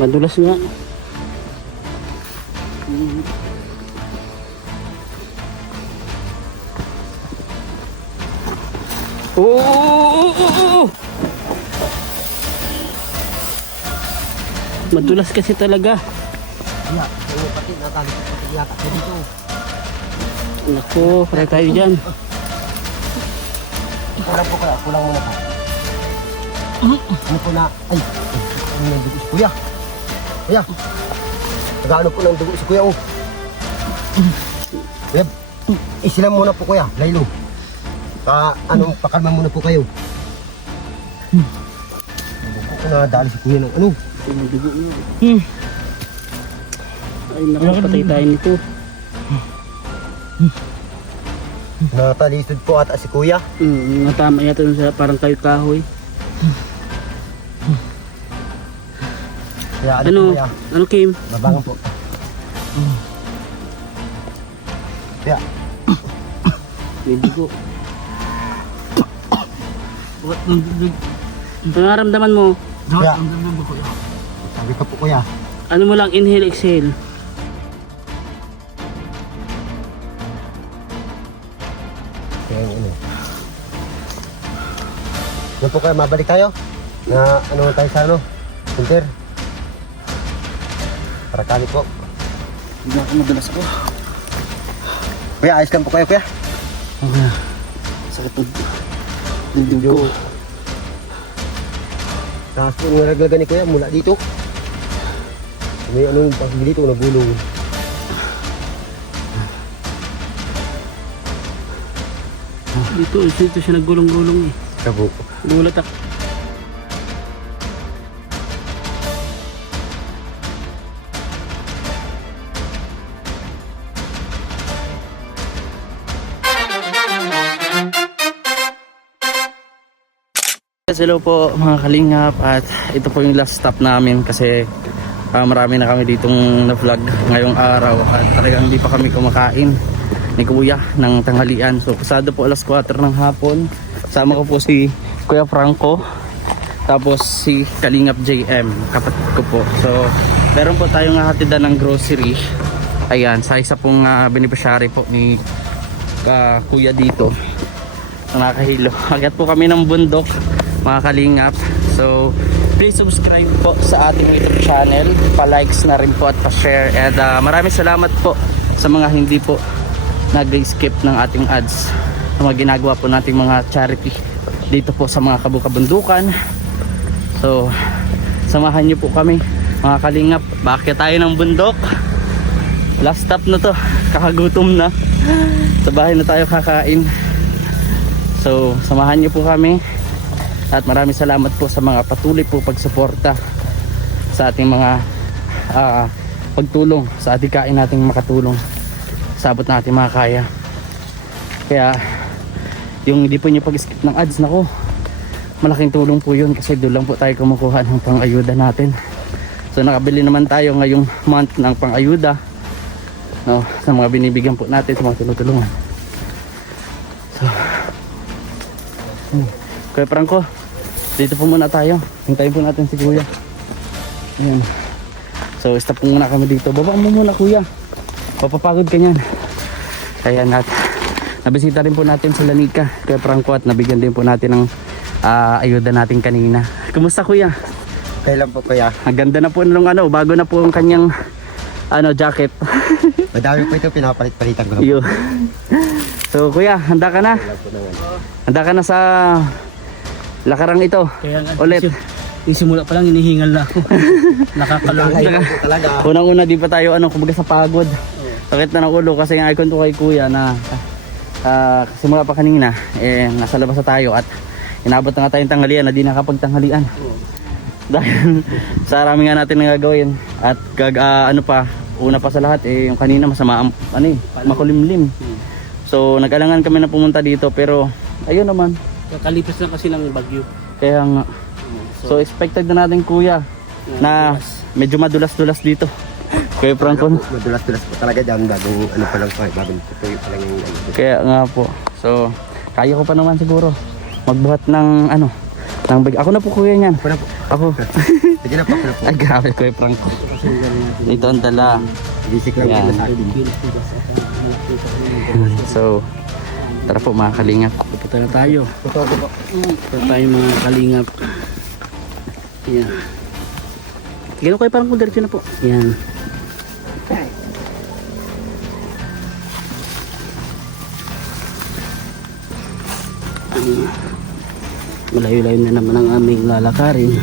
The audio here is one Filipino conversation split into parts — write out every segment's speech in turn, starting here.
Madulas nga. Oh! Madulas kasi talaga. Yeah, pati natali ko pati yata ko dito. Naku, pare tayo dyan. Kulang po kaya, kulang muna po. Ano po na, ay, ano yung dugo si kuya? Kuya, nag-ano po ng dugo si kuya, oh. Kuya, isilam muna po kuya, laylo. Pakalma muna po kayo. Dugo po na dali si kuya ng ano. Ay naku, patay tayo nito. Natalisod po ata si kuya. Natama yata dun sa parang kahoy. Kaya Ano? kuya, Ano Kim? babangan po. Kaya, May dugo. Ano naramdaman mo? kaya, sabi ko po kuya. Ano mo lang, inhale, exhale. Kaya ano. Yan po kayo, mabalik tayo. Na ano tayo sa ano? Center. Para kali po. Hindi ako madalas ako. Kuya, ayos lang po kayo kuya. Okay. Sakit po. Dinding ko. Tapos po nilaglagan ni kuya mula dito. May anong pagbi dito, nagulong. Dito siya naggulong-gulong eh. Kabo. Gulat ako. Hello po mga kalingap, at ito po yung last stop namin kasi marami na kami ditong na-vlog ngayong araw at talagang hindi pa kami kumakain ni Kuya ng tanghalian. So pasado po alas 4 ng hapon. Sama ko po si Kuya Franco, tapos si Kalingap JM, kapatid ko po. So meron po tayong hatidan ng grocery. Ayan, sa isa pong beneficiary po ni Kuya dito. Nakakahilo. Akyat po kami ng bundok mga kalingap. So please subscribe po sa ating YouTube channel, pa-likes na rin po at pa-share, and maraming salamat po sa mga hindi po nag-skip ng ating ads sa mga ginagawa po nating mga charity dito po sa mga kabukabundukan. So samahan niyo po kami mga kalingap, bakit tayo ng bundok. Last stop na to, kakagutom na, sa bahay na tayo kakain. So samahan niyo po kami. At maraming salamat po sa mga patuloy po pagsuporta sa ating mga pagtulong sa adikain nating makatulong sa abot natin mga kaya. Kaya yung hindi po nyo pag-skip ng ads, nako, malaking tulong po yun kasi doon lang po tayo kumukuha ng pang-ayuda natin. So nakabili naman tayo ngayong month ng pang-ayuda, no, sa mga binibigyan po natin, sa mga tinutulungan. So Kuya Franco, dito po muna tayo. Hintayin po natin si Kuya. Ayan. So stop po muna kami dito. Baba mo muna Kuya, papapagod ka nyan. Ayan, at nabisita rin po natin si Lanika, Kuya Franco, at nabigyan din po natin ng ayuda natin kanina. Kumusta Kuya? Okay lang po kuya. Ang ganda na po nung bago na po ang kanyang jacket. Madami po ito, pinapalit-palitan ko. Yo. So Kuya, handa ka na? Handa ka na sa lakarang ito? Kaya nga, ulit. Yung simula pa lang hinihingal na ako. Nakakalungkot talaga. Unang-una di pa tayo kumbaga sa pagod. Sakit na ng ulo kasi nga icon to kay Kuya na simula pa kanina nasa labas na tayo at inabot na nga tayong tanghalian na di nakapagtanghalian. Dahil sa arami nga natin na gagawin at una pa sa lahat yung kanina masama makulimlim. So nag-alangan kami na pumunta dito, pero ayun naman, kakalipas na kasi ng bagyo. Kaya nga so expected na natin Kuya na medyo madulas-dulas dito. Kuya Franco, Madulas-dulas po talaga dyan, bagong pa lang po, bagong tutuyo pa lang yung kaya nga po. So kaya ko pa naman siguro magbuhat ng Ng bag. Ako na po kuya niyan. Ako na po. Ako. Sige na po, ako na po. Ay grabe kuya Franco. Ito ang dala. Bisik lang Yan. din sa akin. So, tara po mga kalingap. Punta na tayo. Totoo po. Punta tayo mga kalingap. Yan. Tignan ko kayo parang kung diretso na po. Yan. Malayo-layo na naman ang aming lalakarin.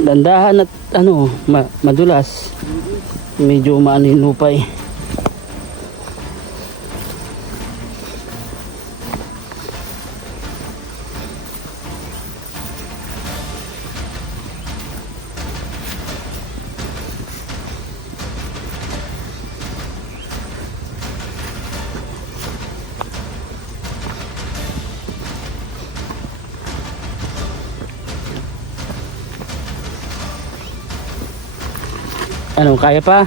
Dandahan at ano, madulas. Medyo maano yung lupa eh. Ano, kaya pa?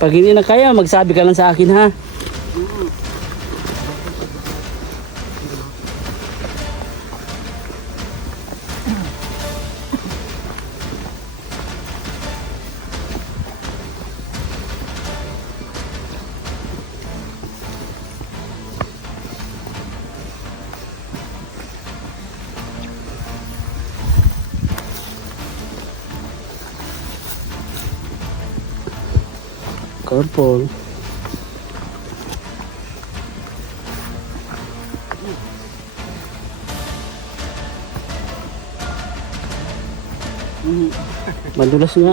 Pag hindi na kaya, magsabi ka lang sa akin ha. Careful. Madulas nga.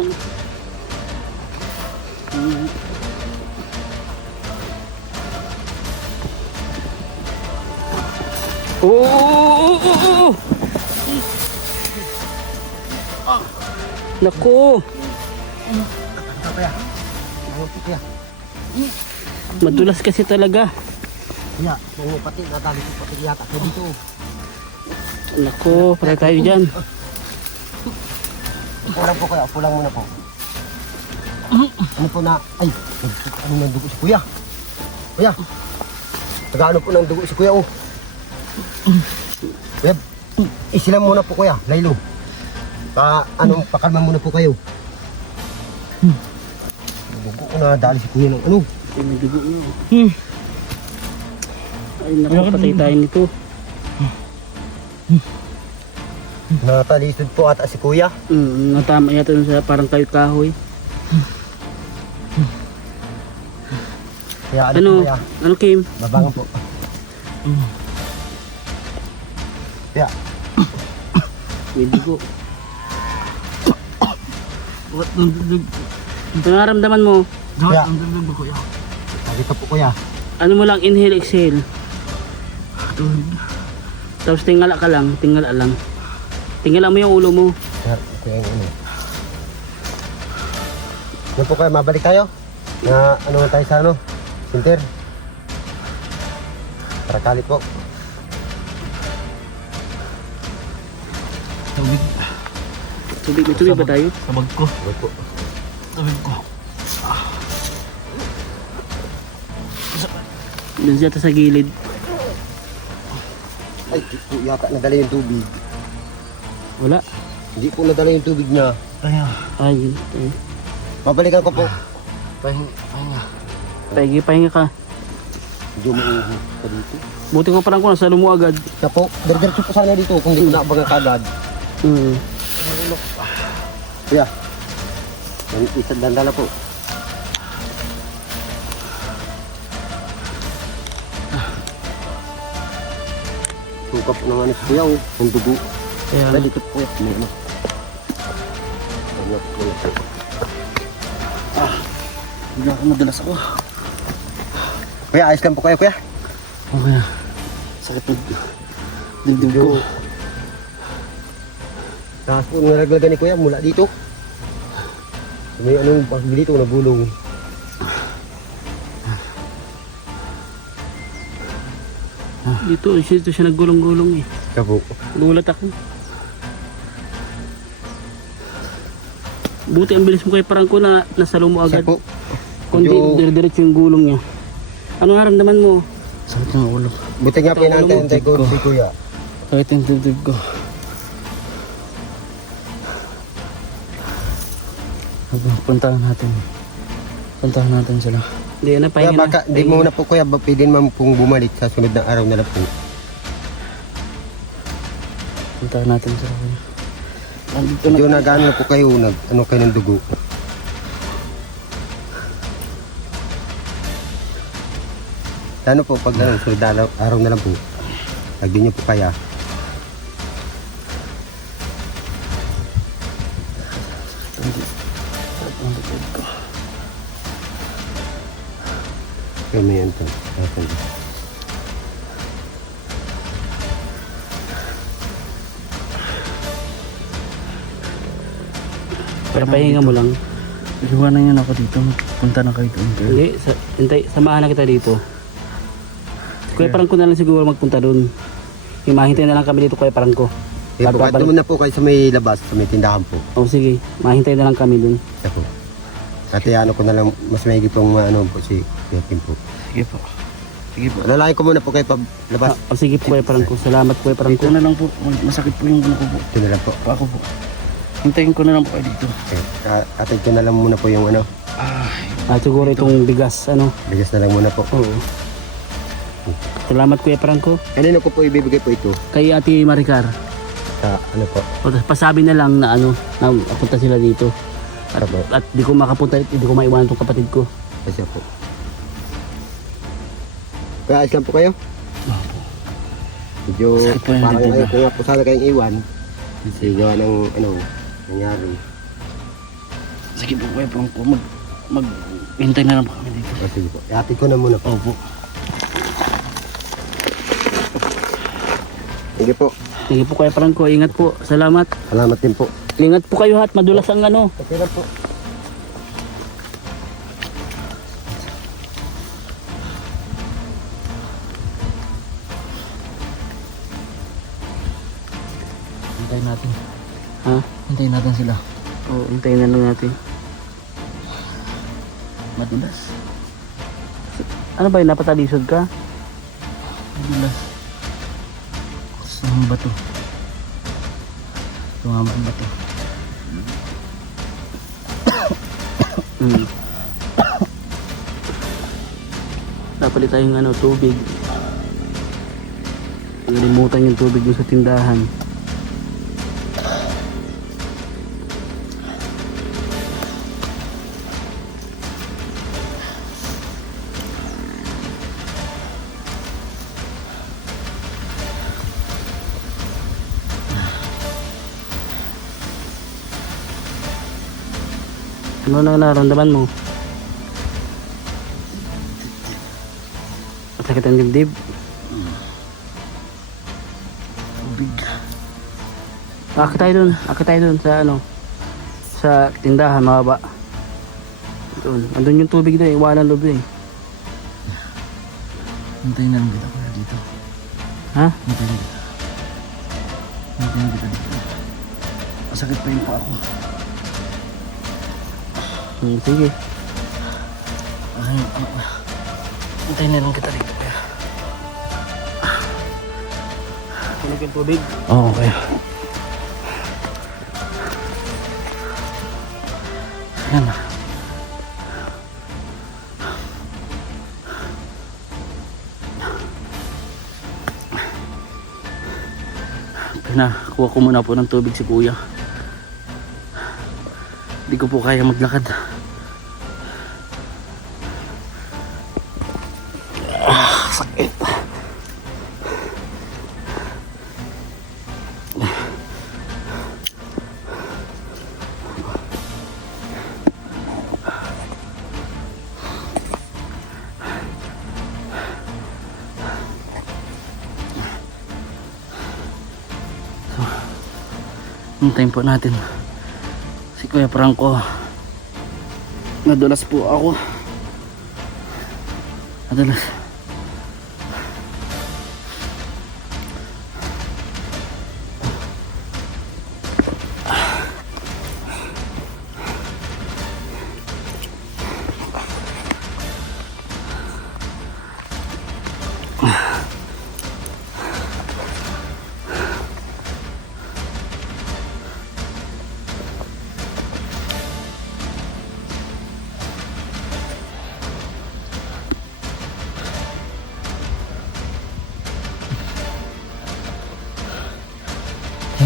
Oh! Naku! Ito kaya. Ano po kaya? Madulas kasi talaga. Kaya, nung pati, nadali ko pati yata ko dito. Naku, pare tayo dyan. Pulang po kaya, pulang muna po. Ano po na, ay, ano ng dugo si kuya? Kuya, nag-ano po ng dugo si kuya, oh. Kuya, isilang muna po kuya, laylo. Pakalman muna po kayo. Dugo ko na dali si kuya ng ano. Ay, may dugo na. Ay, naku, patay tayo nito. Natalisod po ata si kuya. Natama yata dun sa parang kahoy. Kaya ano Ano? po kuya, Ano, Kim? babangan po. Kaya, May dugo. Ito naramdaman mo. kaya, sabi ka po kuya. Ano mo lang, inhale, exhale. Tapos tingala ka lang, tingala lang. Tingala mo yung ulo mo. Kaya, kuya yung ano. Ano po kayo, mabalik tayo? Na ano man tayo sa ano? Center. Para kalit po. Tubig, may tubig ba tayo? Sabag ko. Ano po? Sabag ko. Doon siya sa gilid. Ay, di po yata nadala yung tubig. Wala. Hindi po nadala yung tubig niya. Pahinga. Ayun. Babalikan ko po. Pahinga. Pahinga ka. Medyo mauho pa dito. Buti ko parang kung nasa lumo agad. Kaya po, diretso po sana dito kung hindi ko naabangan kagad. Kuya, isang dandala po. Suka po naman si kuya, oh. Ang dugo. Kaya, Kaya dito po, may ano. Ano po. hindi ako madalas ako. Kuya, ayos lang po kayo, kuya. Okay na. Sakit ng dibdib ko. Tapos po, nalaglagan ni kuya mula dito. May anong pag dito, nabulong. Dito siya naggulong-gulong eh. Ito po. Gulat ako. Buti ang bilis mo kay Parangko na nasalo mo Siya agad. po. Kundi dire-diretso yung gulong niya. Ano naramdaman mo? Sakit ng ulo. Buti nga pinantay ko si kuya. Kahit yung dibdib ko. Puntahan natin sila. Hindi na, Kaya pahinga baka, di muna po kuya, pwede naman pong bumalik sa sunod na araw na lang po. Puntahan natin sila. Andito na. Medyo nag-ano na po kayo, ano kayo ng dugo. Ano po, pag ano, sunod na araw na lang po. Lagyan niyo po kaya. Kaya may yan po. Pero pahinga mo lang. Iwanan yun ako dito. Punta na kayo doon. Hindi, samahan na kita dito. Kuya Parangko na lang siguro magpunta doon. Mahintay na lang kami dito Kuya Parangko. Kaya po, kahit naman na po kayo sa may labas, sa may tindahan po. O sige, mahintay na lang kami doon. Siya po. At ano ko na lang, mas maigi pong ano po si Yakin po. Sige po. Sige po. Alalayan ko muna po kayo paglabas. O sige po Kuya Parangko. Salamat Kuya Parangko. Dito na lang po. Masakit po yung ulo ko po. Ito na lang po. Ako po. Hintayin ko na lang po kayo dito. Okay. Atid ko na lang muna po yung ano. At siguro itong bigas, ano. Bigas na lang muna po. Oo. Salamat Kuya Parangko. Kanino ko po ibibigay po ito? Kay Ate Maricar. Sa ano po? O pasabi na lang na ano, na punta sila dito. Ano po? At di ko makapunta, di ko maiwanan tong kapatid ko. Kasi po. Kaya ayos lang po kayo? Medyo Masakit po yung parang dibdib, ngayon kung nga po sana kayong iwan. Kasi gawa ng ano, nangyari. Sige po kuya po. Maghintay na lang po kami dito. O sige po. Atid ko na muna po. Opo. Sige po. Sige po Kuya Parangko, ingat po. Salamat. Salamat din po. Ingat po kayo at madulas ang ano. Okay lang po. Hintayin natin. Ha? Hintayin natin sila. Oo, hintayin na lang natin. Madulas. Ano ba yun? Napatalisod ka? Madulas. Saan ba to? Tumama ang bato. Hmm. Dapat tayong ano, tubig. Nalimutan yung tubig dun sa tindahan. Ano na nararamdaman mo? Sakit ang dibdib. Tubig. Akit tayo dun sa ano, sa tindahan mababa. Doon, andun yung tubig doon, iwanan loob doon. Hintayin na lang kita kuya dito. Ha? Hintayin kita dito. Masakit pa yung paa ko. Sige. Hintayin na lang kita dito kuya. Tunog yung tubig. Oo kuya. Yan na. Pinakuha ko muna po ng tubig si kuya. Hindi ko po kaya maglakad. Sakit. Hintayin po natin si Kuya Parangko. Madulas po ako. Madulas.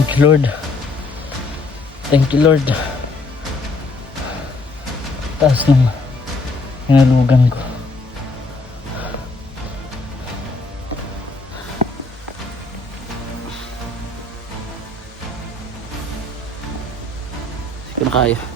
Thank you, Lord. Thank you, Lord. Taas ng hinalugan ko. Hindi ko na kaya.